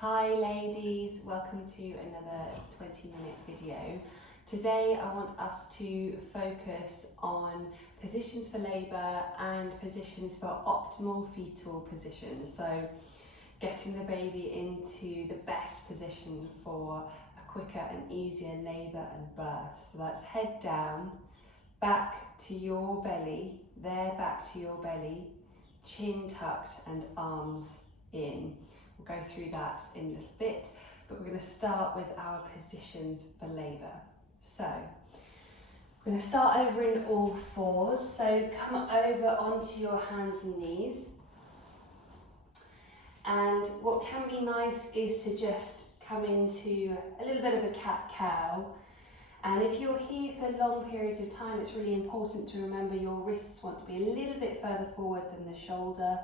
Hi ladies, welcome to another 20-minute video. Today I want us to focus on positions for labour and positions for optimal fetal positions. So getting the baby into the best position for a quicker and easier labour and birth. So that's head down, back to your belly, back to your belly, chin tucked and arms in. We'll go through that in a little bit, but we're going to start with our positions for labour. So we're going to start over in all fours. So come over onto your hands and knees. And what can be nice is to just come into a little bit of a cat-cow. And if you're here for long periods of time, it's really important to remember your wrists want to be a little bit further forward than the shoulder.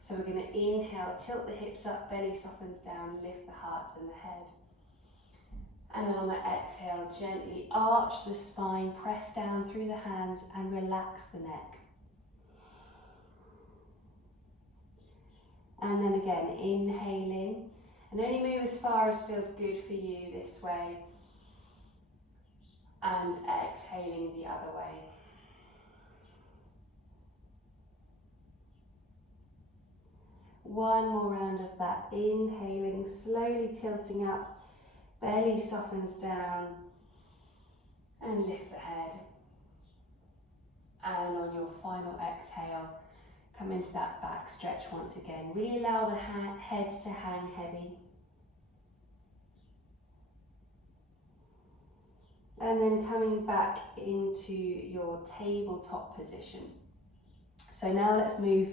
So we're going to inhale, tilt the hips up, belly softens down, lift the heart and the head. And then on the exhale, gently arch the spine, press down through the hands and relax the neck. And then again, inhaling, and only move as far as feels good for you this way. And exhaling the other way. One more round of that, inhaling, slowly tilting up, belly softens down, and lift the head. And on your final exhale, come into that back stretch once again. Really allow the head to hang heavy. And then coming back into your tabletop position. So now let's move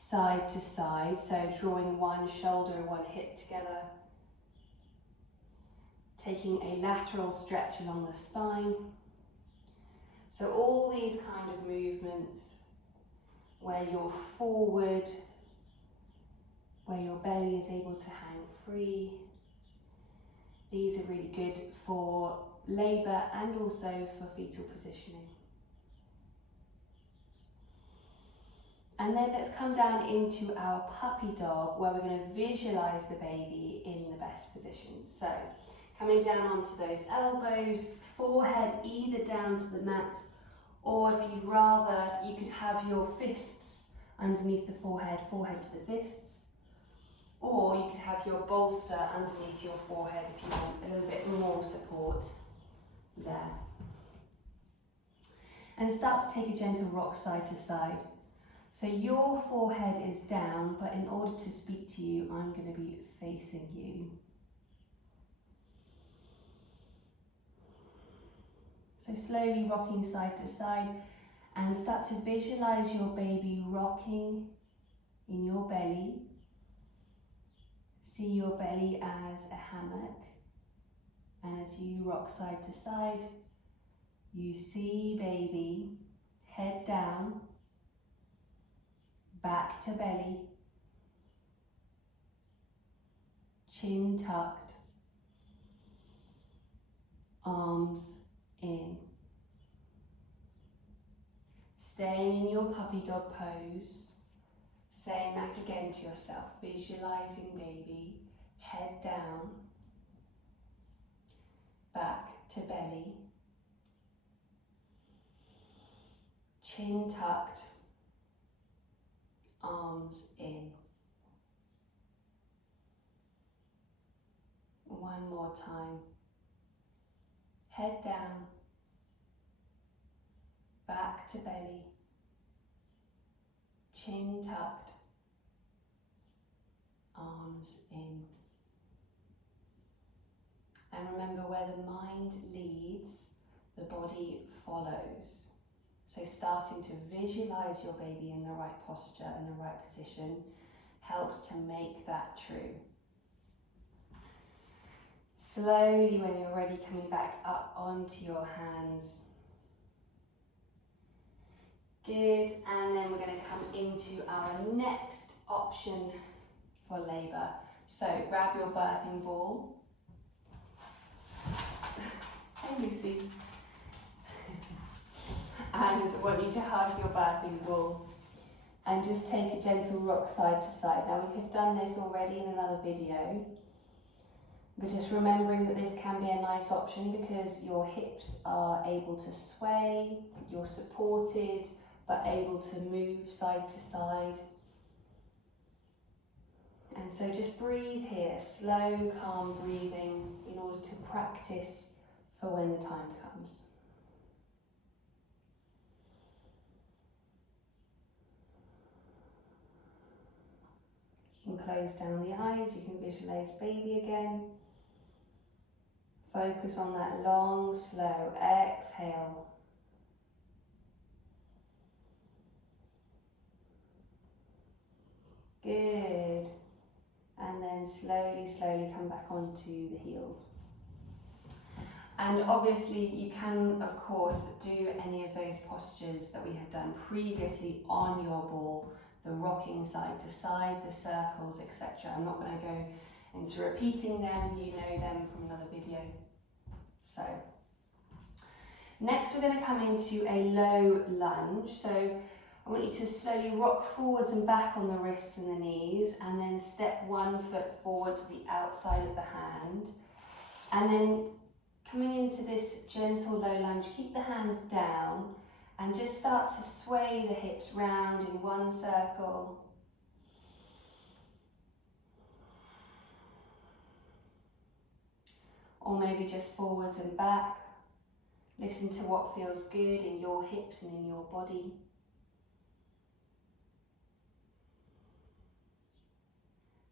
side to side, so drawing one shoulder, one hip together, taking a lateral stretch along the spine. So all these kind of movements where you're forward, where your belly is able to hang free, these are really good for labour and also for fetal positioning. And then let's come down into our puppy dog, where we're going to visualise the baby in the best position. So coming down onto those elbows, forehead either down to the mat, or if you'd rather, you could have your fists underneath the forehead, forehead to the fists, or you could have your bolster underneath your forehead if you want a little bit more support there. And start to take a gentle rock side to side. So your forehead is down, but in order to speak to you, I'm going to be facing you. So slowly rocking side to side, and start to visualize your baby rocking in your belly. See your belly as a hammock, and as you rock side to side, you see baby head down, back to belly, chin tucked, arms in. Staying in your puppy dog pose, saying that again to yourself, visualizing baby, head down, back to belly, chin tucked, arms in. One more time. Head down, back to belly, chin tucked, arms in. And remember, where the mind leads, the body follows. So starting to visualize your baby in the right posture and the right position helps to make that true. Slowly, when you're ready, coming back up onto your hands. Good, and then we're going to come into our next option for labour. So grab your birthing ball. Hey Lucy. And I want you to hug your birthing ball and just take a gentle rock side to side. Now we have done this already in another video, But just remembering that this can be a nice option because your hips are able to sway, you're supported, but able to move side to side. And so just breathe here, slow, calm breathing in order to practice for when the time comes. You can close down the eyes, you can visualize baby again. Focus on that long, slow exhale. Good. And then slowly, slowly come back onto the heels. And obviously you can, of course, do any of those postures that we have done previously on your ball, the rocking side to side, the circles, etc. I'm not going to go into repeating them, you know them from another video. So, next we're going to come into a low lunge. So I want you to slowly rock forwards and back on the wrists and the knees, and then step one foot forward to the outside of the hand. And then coming into this gentle low lunge, keep the hands down and just start to sway the hips round in one circle. Or maybe just forwards and back. Listen to what feels good in your hips and in your body.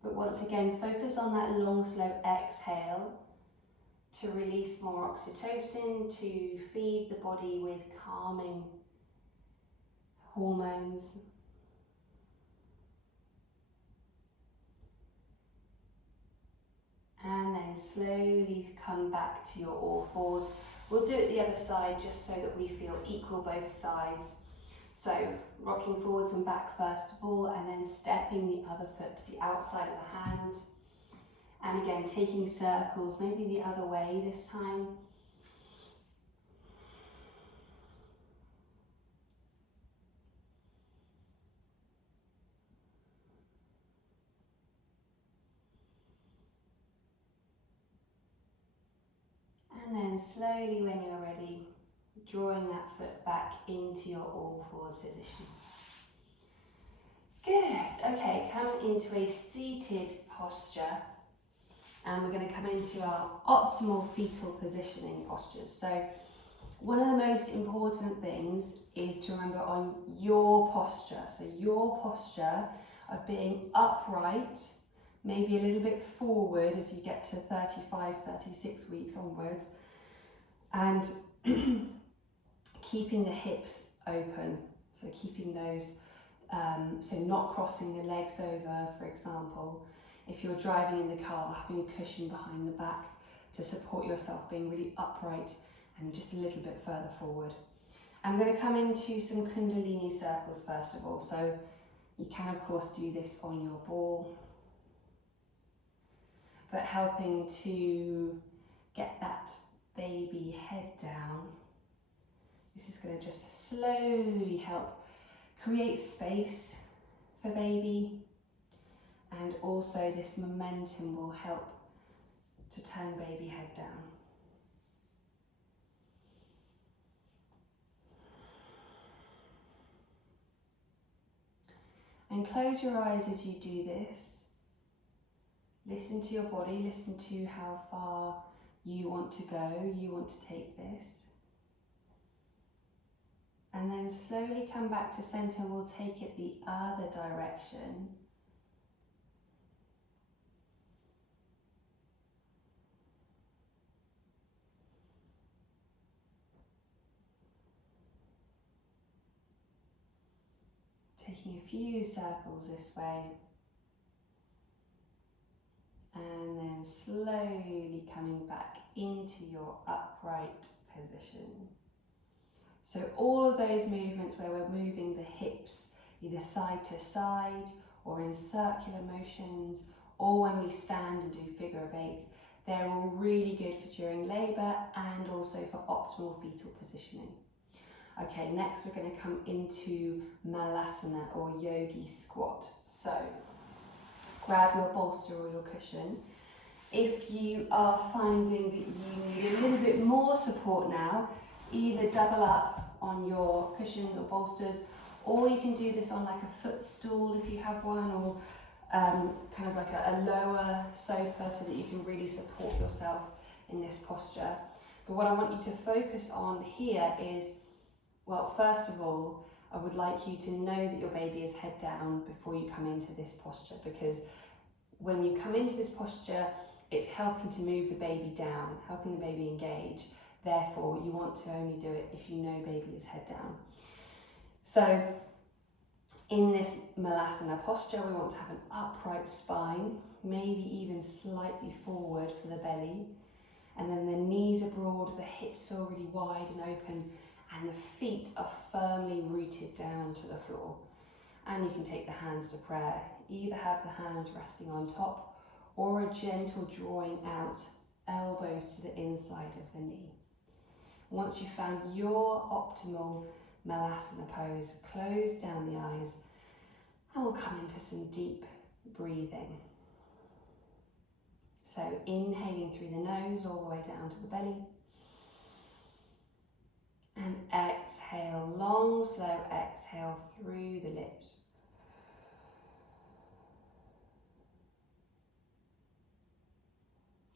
But once again, focus on that long, slow exhale to release more oxytocin, to feed the body with calming hormones. And then slowly come back to your all fours. We'll do it the other side just so that we feel equal both sides. So rocking forwards and back first of all, and then stepping the other foot to the outside of the hand. And again, taking circles, maybe the other way this time. And then slowly, when you're ready, drawing that foot back into your all fours position. Good. Okay, come into a seated posture. And we're going to come into our optimal fetal positioning postures. So one of the most important things is to remember on your posture. So your posture of being upright, maybe a little bit forward as you get to 35, 36 weeks onwards, and keeping the hips open. So keeping those, so not crossing the legs over, for example. If you're driving in the car, having a cushion behind the back to support yourself, being really upright and just a little bit further forward. I'm going to come into some Kundalini circles first of all. So you can of course do this on your ball, but helping to get that baby head down. This is going to just slowly help create space for baby. And also this momentum will help to turn baby head down. And close your eyes as you do this. Listen to your body, listen to how far you want to go, you want to take this. And then slowly come back to center, we'll take it the other direction. Taking a few circles this way, and then slowly coming back into your upright position. So all of those movements where we're moving the hips either side to side or in circular motions, or when we stand and do figure of eights, they're all really good for during labour and also for optimal fetal positioning. Okay, next we're going to come into Malasana or Yogi squat. So grab your bolster or your cushion If you are finding that you need a little bit more support now, either double up on your cushions or bolsters, or you can do this on like a footstool if you have one, or kind of like a lower sofa so that you can really support yourself in this posture. But what I want you to focus on here is, well, first of all, I would like you to know that your baby is head down before you come into this posture, because when you come into this posture, it's helping to move the baby down, helping the baby engage. Therefore, you want to only do it if you know baby is head down. So in this Malasana posture, we want to have an upright spine, maybe even slightly forward for the belly. And then the knees are broad, the hips feel really wide and open, and the feet are firmly rooted down to the floor. And you can take the hands to prayer. Either have the hands resting on top or a gentle drawing out, elbows to the inside of the knee. Once you've found your optimal Malasana pose, close down the eyes and we'll come into some deep breathing. So inhaling through the nose all the way down to the belly. And exhale, long, slow exhale through the lips.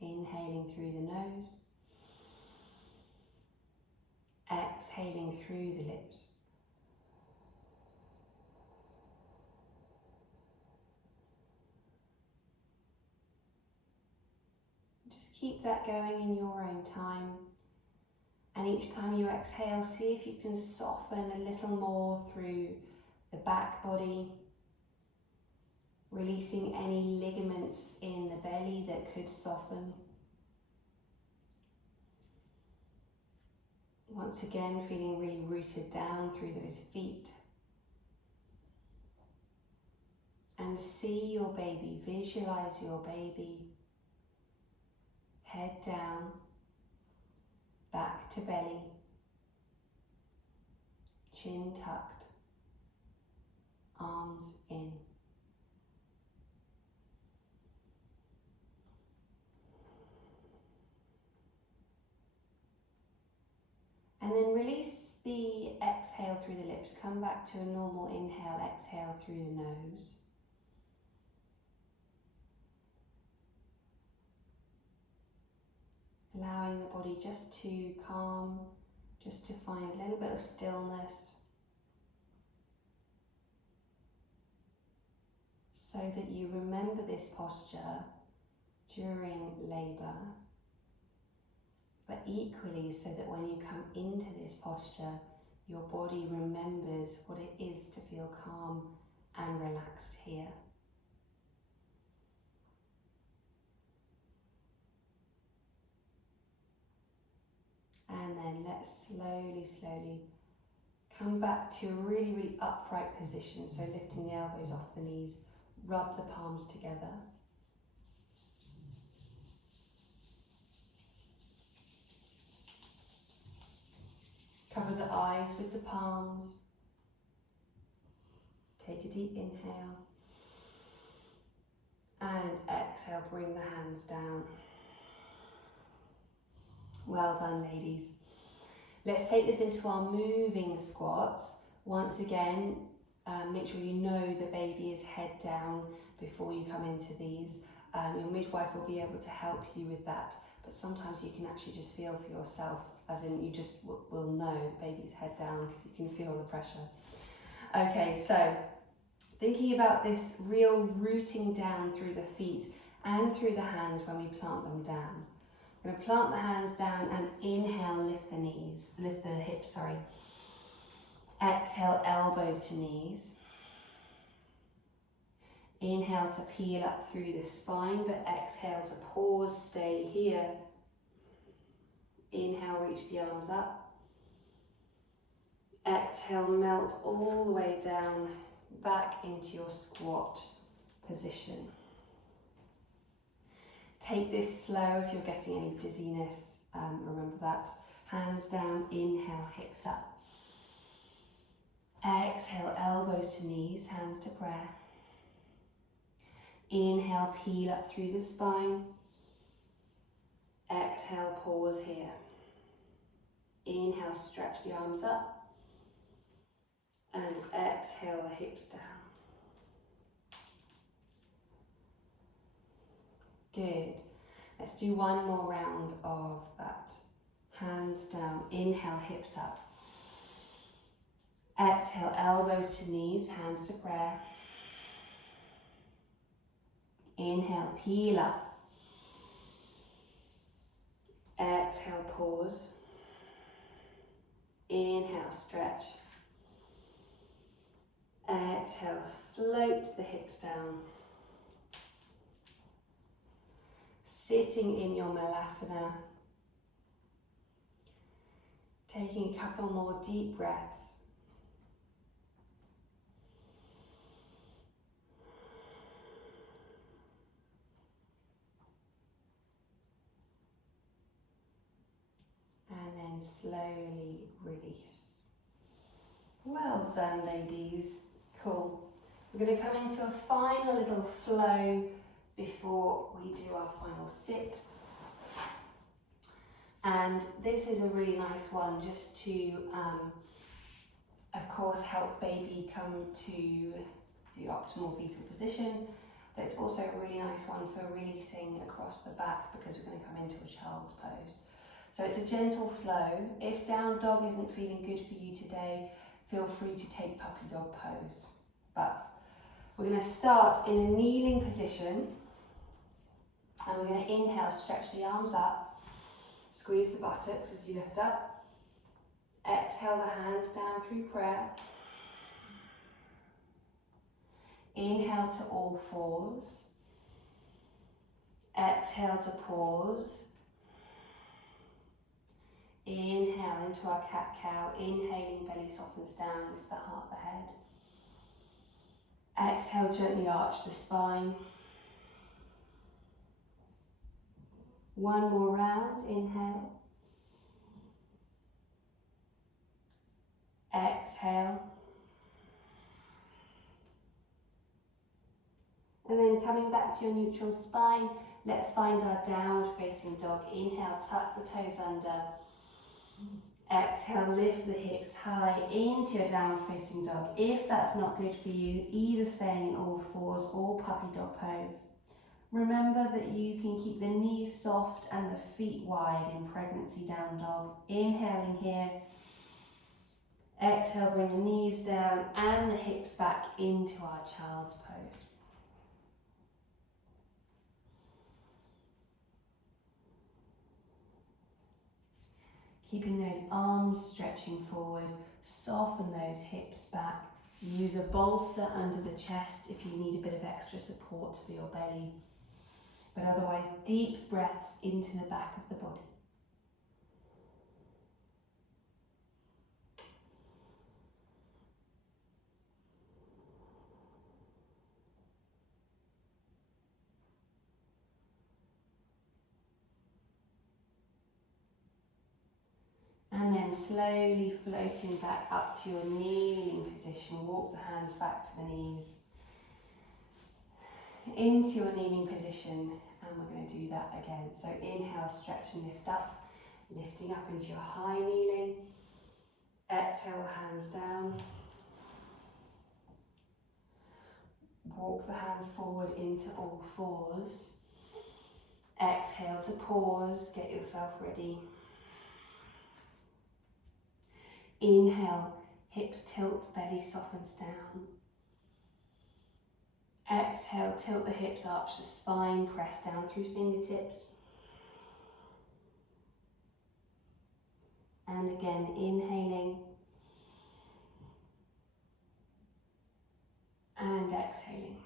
Inhaling through the nose. Exhaling through the lips. Just keep that going in your own time. And each time you exhale, see if you can soften a little more through the back body, releasing any ligaments in the belly that could soften. Once again, feeling really rooted down through those feet. And see your baby, visualize your baby, head down, back to belly, chin tucked, arms in. And then release the exhale through the lips. Come back to a normal inhale, exhale through the nose. Allowing the body just to calm, just to find a little bit of stillness, so that you remember this posture during labour, but equally so that when you come into this posture, your body remembers what it is to feel calm and relaxed here. And then let's slowly, slowly come back to a really, really upright position. So lifting the elbows off the knees, rub the palms together. Cover the eyes with the palms. Take a deep inhale. And exhale, bring the hands down. Well done, ladies. Let's take this into our moving squats. Once again, make sure you know the baby is head down before you come into these. Your midwife will be able to help you with that, but sometimes you can actually just feel for yourself, as in you just will know the baby's head down because you can feel the pressure. Okay, so thinking about this real rooting down through the feet and through the hands when we plant them down. I'm going to plant the hands down and inhale, lift the knees, lift the hips, sorry. Exhale, elbows to knees. Inhale to peel up through the spine, but exhale to pause, stay here. Inhale, reach the arms up. Exhale, melt all the way down, back into your squat position. Take this slow if you're getting any dizziness, remember that. Hands down, inhale, hips up. Exhale, elbows to knees, hands to prayer. Inhale, peel up through the spine. Exhale, pause here. Inhale, stretch the arms up. And exhale, the hips down. Good. Let's do one more round of that. Hands down. Inhale, hips up. Exhale, elbows to knees, hands to prayer. Inhale, peel up. Exhale, pause. Inhale, stretch. Exhale, float the hips down. Sitting in your Malasana. Taking a couple more deep breaths. And then slowly release. Well done, ladies. Cool. We're going to come into a final little flow before we do our final sit. And this is a really nice one just to, of course, help baby come to the optimal fetal position. But it's also a really nice one for releasing across the back because we're going to come into a child's pose. So it's a gentle flow. If down dog isn't feeling good for you today, feel free to take puppy dog pose. But we're going to start in a kneeling position. And we're going to inhale, stretch the arms up. Squeeze the buttocks as you lift up. Exhale the hands down through prayer. Inhale to all fours. Exhale to pause. Inhale into our cat-cow. Inhaling, belly softens down, lift the heart, the head. Exhale, gently arch the spine. One more round, inhale. Exhale. And then coming back to your neutral spine, let's find our downward facing dog. Inhale, tuck the toes under. Exhale, lift the hips high into your downward facing dog. If that's not good for you, either staying in all fours or puppy dog pose. Remember that you can keep the knees soft and the feet wide in pregnancy down dog. Inhaling here. Exhale, bring the knees down and the hips back into our child's pose. Keeping those arms stretching forward, soften those hips back. Use a bolster under the chest if you need a bit of extra support for your belly. But otherwise, deep breaths into the back of the body. And then slowly floating back up to your kneeling position. Walk the hands back to the knees. Into your kneeling position. And we're going to do that again. So inhale, stretch and lift up. Lifting up into your high kneeling. Exhale, hands down. Walk the hands forward into all fours. Exhale to pause. Get yourself ready. Inhale, hips tilt, belly softens down. Exhale, tilt the hips, arch the spine, press down through fingertips. And again, inhaling. And exhaling.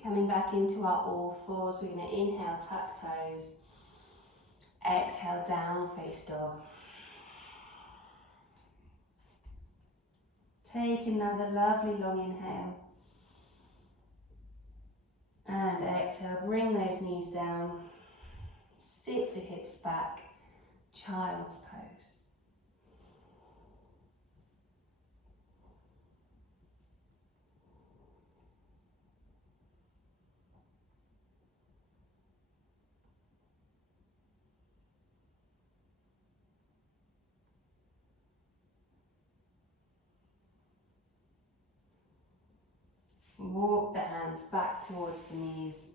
Coming back into our all fours, we're going to inhale, tuck toes. Exhale, down face dog. Take another lovely long inhale. And exhale, bring those knees down. Sit the hips back, child's pose. Walk the hands back towards the knees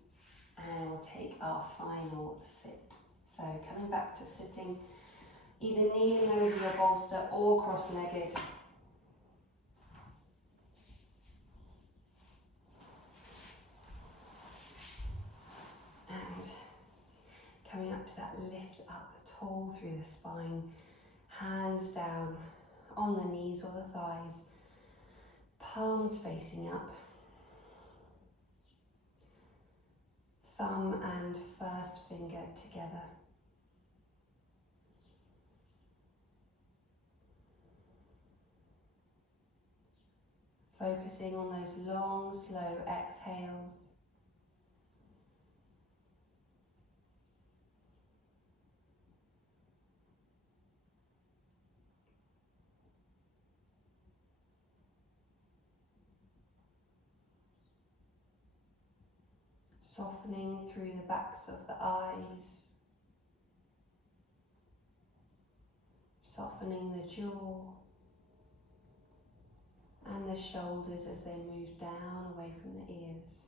and we'll take our final sit. So coming back to sitting, either kneeling over your bolster or cross-legged. And coming up to that lift up tall through the spine, hands down on the knees or the thighs, palms facing up, thumb and first finger together. Focusing on those long, slow exhales. Softening through the backs of the eyes, softening the jaw and the shoulders as they move down away from the ears.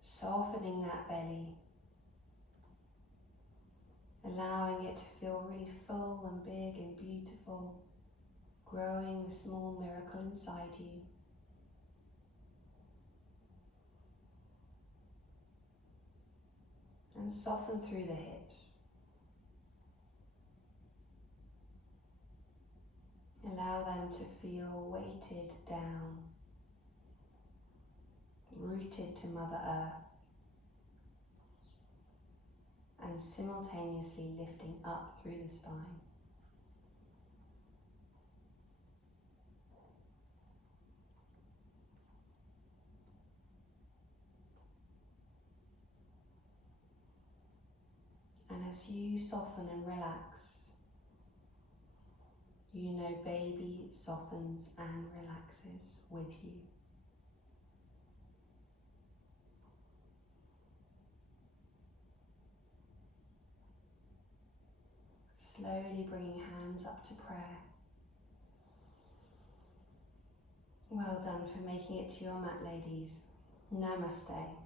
Softening that belly, allowing it to feel really full and big and beautiful, growing the small miracle inside you. And soften through the hips. Allow them to feel weighted down, rooted to Mother Earth, and simultaneously lifting up through the spine. And as you soften and relax, you know baby softens and relaxes with you. Slowly bringing hands up to prayer. Well done for making it to your mat, ladies. Namaste.